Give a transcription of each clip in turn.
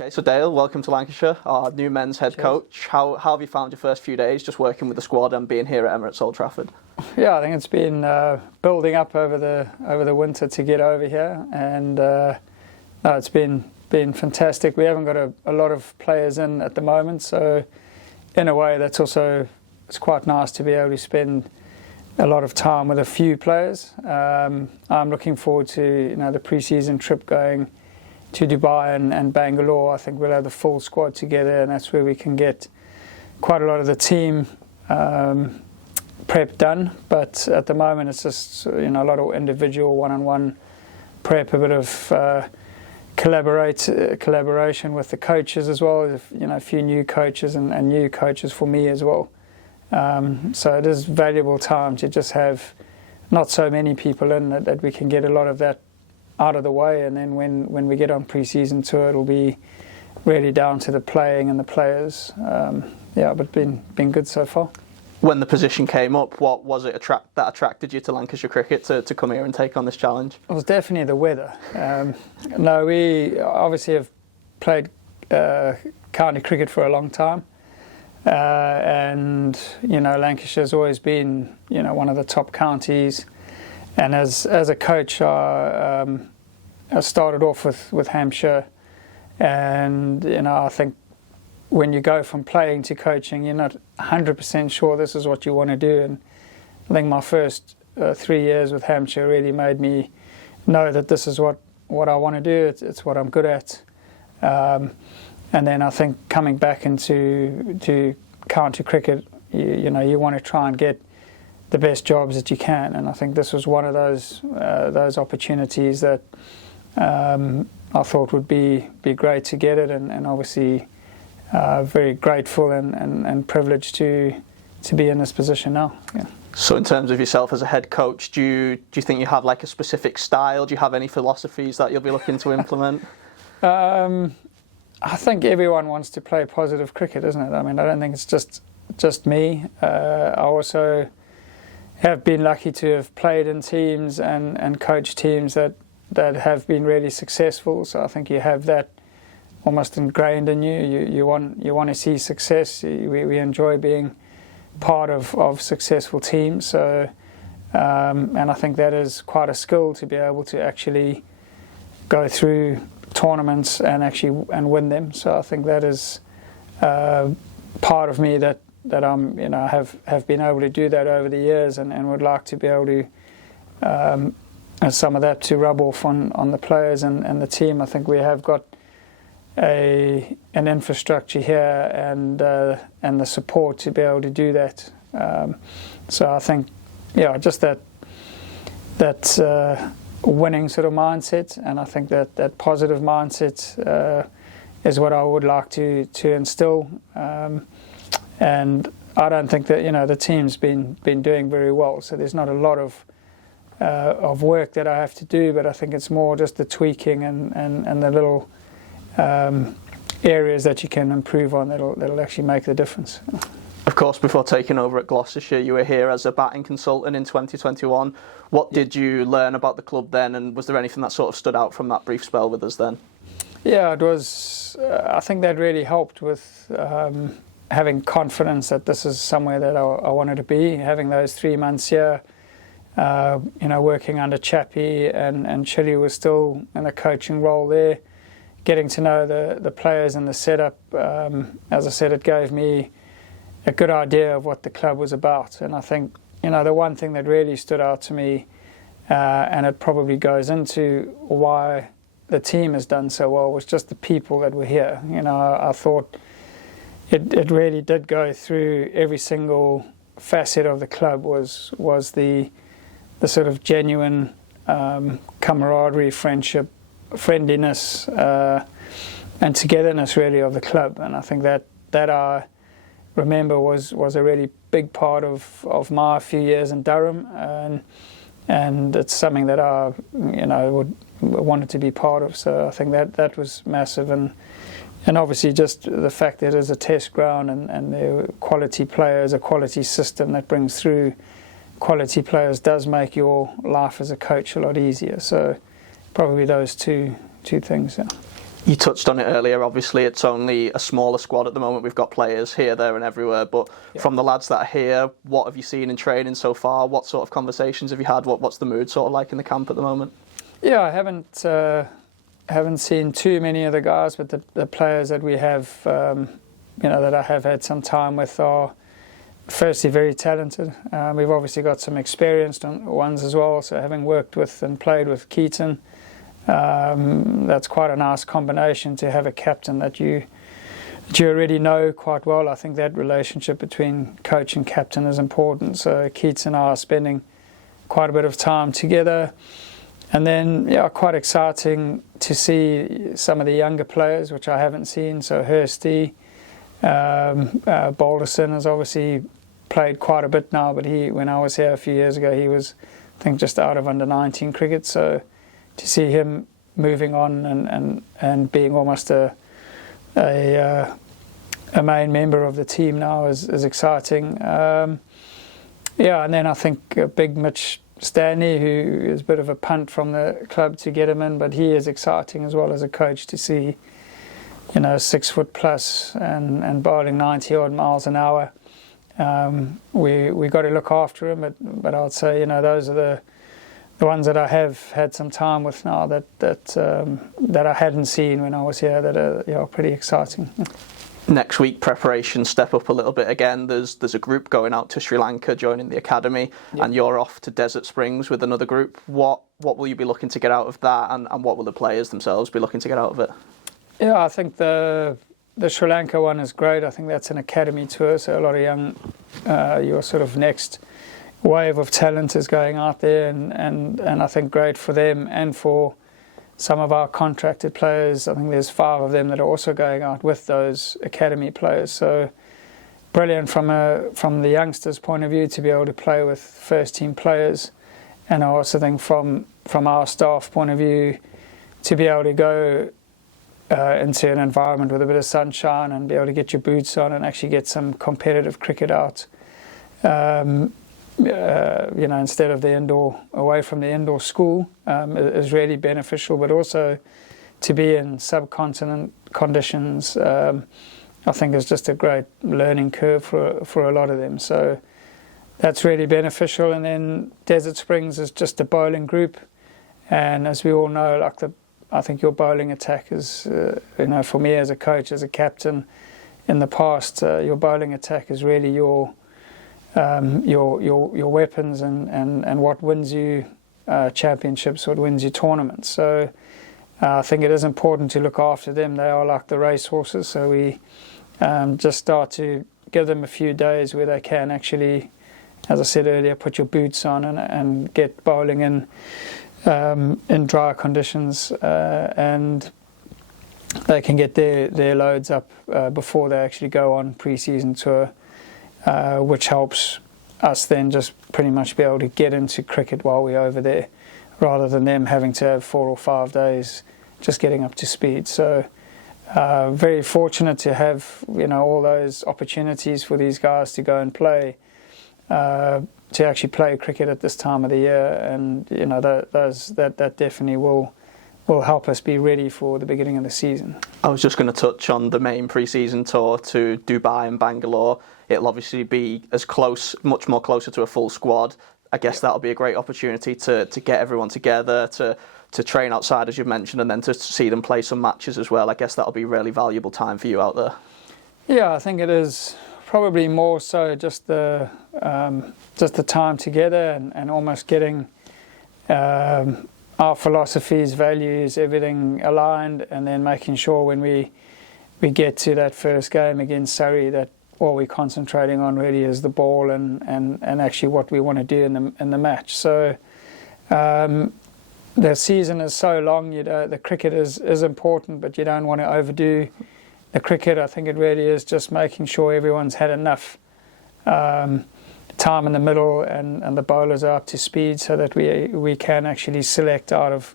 Okay, so Dale, welcome to Lancashire, our new men's head coach. How have you found your first few days just working with the squad and being here at Emirates Old Trafford? Yeah, I think it's been building up over the winter to get over here, and no, it's been fantastic. We haven't got a lot of players in at the moment, so in a way that's also, it's quite nice to be able to spend a lot of time with a few players. I'm looking forward to the pre-season trip going to Dubai and Bangalore. I think we'll have the full squad together, and that's where we can get quite a lot of the team prep done. But at the moment, it's just a lot of individual one-on-one prep, a bit of collaboration with the coaches as well. A few new coaches and new coaches for me as well. So it is valuable time to just have not so many people in that we can get a lot of that out of the way, and then when we get on pre-season tour, it'll be really down to the playing and the players. But been good so far. When the position came up, what was it that attracted you to Lancashire cricket to come here and take on this challenge? It was definitely the weather. No, we obviously have played county cricket for a long time, and Lancashire's always been one of the top counties. And as a coach, I started off with Hampshire, and I think when you go from playing to coaching, you're not 100% sure this is what you want to do. And I think my first 3 years with Hampshire really made me know that this is what I want to do. It's what I'm good at. And then I think coming back into county cricket, you want to try and get the best jobs that you can, and I think this was one of those opportunities that I thought would be great to get it, and obviously very grateful and privileged to be in this position now. Yeah. So in terms of yourself as a head coach, do you think you have like a specific style? Do you have any philosophies that you'll be looking to implement? I think everyone wants to play positive cricket, isn't it? I mean, I don't think it's just me. I also have been lucky to have played in teams and coached teams that have been really successful. So I think you have that almost ingrained in you. You want to see success. We enjoy being part of successful teams. So and I think that is quite a skill to be able to actually go through tournaments and win them. So I think that is part of me that I'm have been able to do that over the years, and would like to be able to some of that to rub off on the players and the team. I think we have got an infrastructure here and the support to be able to do that. So I think just that winning sort of mindset, and I think that positive mindset is what I would like to instill. And I don't think that the team's been doing very well, so there's not a lot of work that I have to do, but I think it's more just the tweaking and the little areas that you can improve on that'll actually make the difference. Of course, before taking over at Gloucestershire, you were here as a batting consultant in 2021. What did you learn about the club then, and was there anything that sort of stood out from that brief spell with us then? Yeah, it was. I think that really helped with having confidence that this is somewhere that I wanted to be. Having those 3 months here, working under Chappie and Chile was still in a coaching role there, getting to know the players and the setup. As I said, it gave me a good idea of what the club was about. And I think, the one thing that really stood out to me, and it probably goes into why the team has done so well, was just the people that were here. I thought it really did go through every single facet of the club was the sort of genuine camaraderie, friendship, friendliness, and togetherness really of the club. And I think that I remember was a really big part of my few years in Durham, and it's something that I wanted to be part of. So I think that was massive, and obviously just the fact that it is a test ground and there are quality players, a quality system that brings through quality players does make your life as a coach a lot easier. So probably those two things. Yeah. You touched on it earlier. Obviously, it's only a smaller squad at the moment. We've got players here, there, and everywhere. But from the lads that are here, what have you seen in training so far? What sort of conversations have you had? What's the mood sort of like in the camp at the moment? Yeah, I haven't seen too many of the guys, but the players that we have, that I have had some time with are firstly very talented. We've obviously got some experienced ones as well. So having worked with and played with Keaton. That's quite a nice combination to have a captain that you already know quite well. I think that relationship between coach and captain is important. So Keats and I are spending quite a bit of time together. And then, quite exciting to see some of the younger players, which I haven't seen. So Hursty, Balderson has obviously played quite a bit now, but when I was here a few years ago, he was, I think, just out of under-19 cricket. So to see him moving on and being almost a main member of the team now is exciting. And then I think Big Mitch Stanley, who is a bit of a punt from the club to get him in, but he is exciting as well as a coach to see, 6 foot plus and bowling 90 odd miles an hour. We got to look after him, but I'd say those are the ones that I have had some time with now that I hadn't seen when I was here that are pretty exciting. Next week, preparations step up a little bit again. There's a group going out to Sri Lanka, joining the academy, and you're off to Desert Springs with another group. What will you be looking to get out of that, and what will the players themselves be looking to get out of it? Yeah, I think the Sri Lanka one is great. I think that's an academy tour, so a lot of young, your sort of next wave of talent is going out there, and I think great for them and for some of our contracted players. I think there's 5 of them that are also going out with those academy players. So brilliant from the youngsters' point of view to be able to play with first team players, and I also think from our staff point of view to be able to go into an environment with a bit of sunshine and be able to get your boots on and actually get some competitive cricket out. Instead of away from the indoor school, is really beneficial. But also to be in subcontinent conditions, I think is just a great learning curve for a lot of them. So that's really beneficial. And then Desert Springs is just a bowling group, and as we all know, I think your bowling attack is, for me as a coach, as a captain, in the past, your bowling attack is really your weapons and what wins you championships, what wins you tournaments. So I think it is important to look after them. They are like the racehorses, so we just start to give them a few days where they can actually, as I said earlier, put your boots on and get bowling in dry conditions, and they can get their loads up before they actually go on pre-season tour. Which helps us then just pretty much be able to get into cricket while we're over there, rather than them having to have 4 or 5 days just getting up to speed. So very fortunate to have all those opportunities for these guys to go and play, to actually play cricket at this time of the year, and that definitely will help us be ready for the beginning of the season. I was just going to touch on the main pre-season tour to Dubai and Bangalore. It'll obviously be much more closer to a full squad. I guess that'll be a great opportunity to get everyone together, to train outside, as you've mentioned, and then to see them play some matches as well. I guess that'll be really valuable time for you out there. Yeah, I think it is probably more so just the time together and almost getting our philosophies, values, everything aligned, and then making sure when we get to that first game against Surrey that all we're concentrating on really is the ball and actually what we want to do in the match. So the season is so long, the cricket is important, but you don't want to overdo the cricket. I think it really is just making sure everyone's had enough time in the middle and the bowlers are up to speed, so that we can actually select out of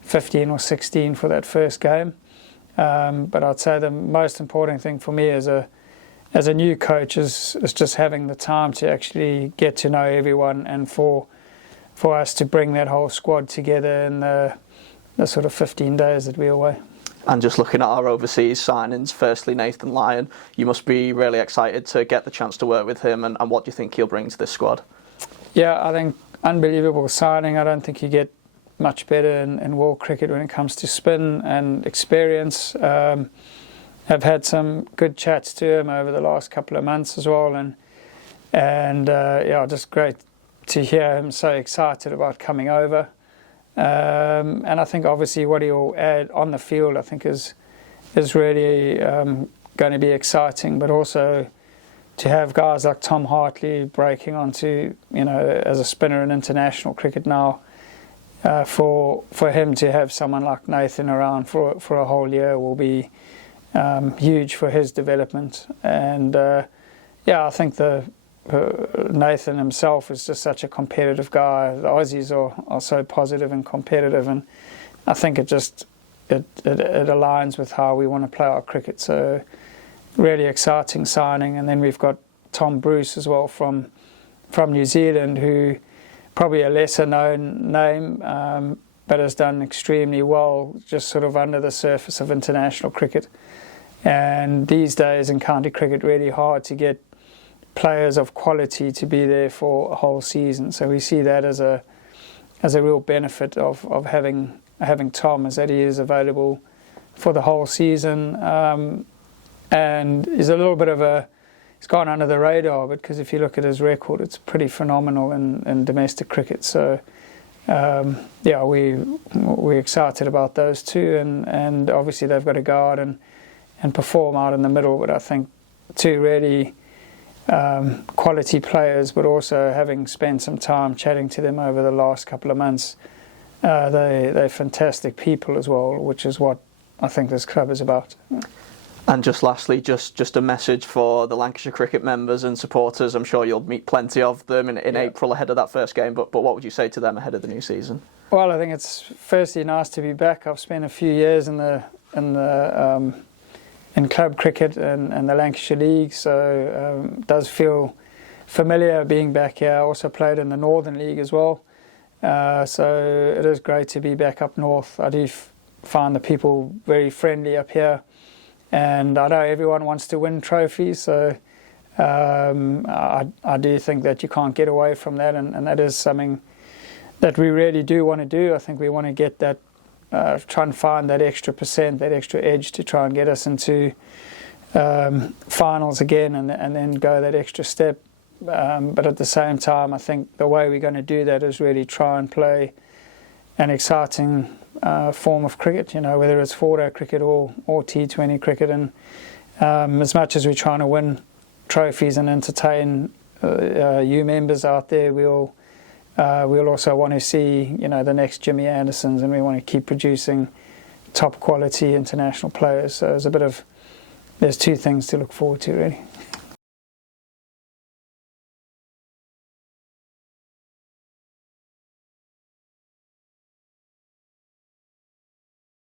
15 or 16 for that first game. But I'd say the most important thing for me as a new coach is just having the time to actually get to know everyone, and for us to bring that whole squad together in the sort of 15 days that we're away. And just looking at our overseas signings, firstly Nathan Lyon, you must be really excited to get the chance to work with him, and what do you think he'll bring to this squad? Yeah, I think unbelievable signing. I don't think you get much better in world cricket when it comes to spin and experience. I've had some good chats to him over the last couple of months as well, and yeah, just great to hear him so excited about coming over. And I think obviously what he'll add on the field, I think is really going to be exciting. But also to have guys like Tom Hartley breaking onto, as a spinner in international cricket now, for him to have someone like Nathan around for a whole year will be huge for his development. And I think Nathan himself is just such a competitive guy. The Aussies are so positive and competitive, and I think it aligns with how we want to play our cricket. So really exciting signing. And then we've got Tom Bruce as well from New Zealand, who probably a lesser known name, but has done extremely well just sort of under the surface of international cricket. And these days in county cricket, really hard to get players of quality to be there for a whole season. So we see that as a real benefit of having Tom, is that he is available for the whole season, and is a little bit of he's gone under the radar, but because if you look at his record, it's pretty phenomenal in domestic cricket. So we're excited about those two, and obviously they've got to go out and perform out in the middle. But I think two really quality players, but also having spent some time chatting to them over the last couple of months, they're fantastic people as well, which is what I think this club is about. And just lastly, just a message for the Lancashire cricket members and supporters. I'm sure you'll meet plenty of them in April ahead of that first game, but what would you say to them ahead of the new season? Well, I think it's firstly nice to be back. I've spent a few years in club cricket and the Lancashire League, so it does feel familiar being back here. I also played in the Northern League as well, so it is great to be back up north. I do find the people very friendly up here, and I know everyone wants to win trophies, so I do think that you can't get away from that, and that is something that we really do want to do. I think we want to get that, try and find that extra percent, that extra edge to try and get us into finals again, and then go that extra step. But at the same time, I think the way we're going to do that is really try and play an exciting form of cricket, whether it's 4-day cricket or T20 cricket. And as much as we're trying to win trophies and entertain you members out there, we'll also want to see, the next Jimmy Andersons, and we want to keep producing top quality international players. So there's two things to look forward to, really.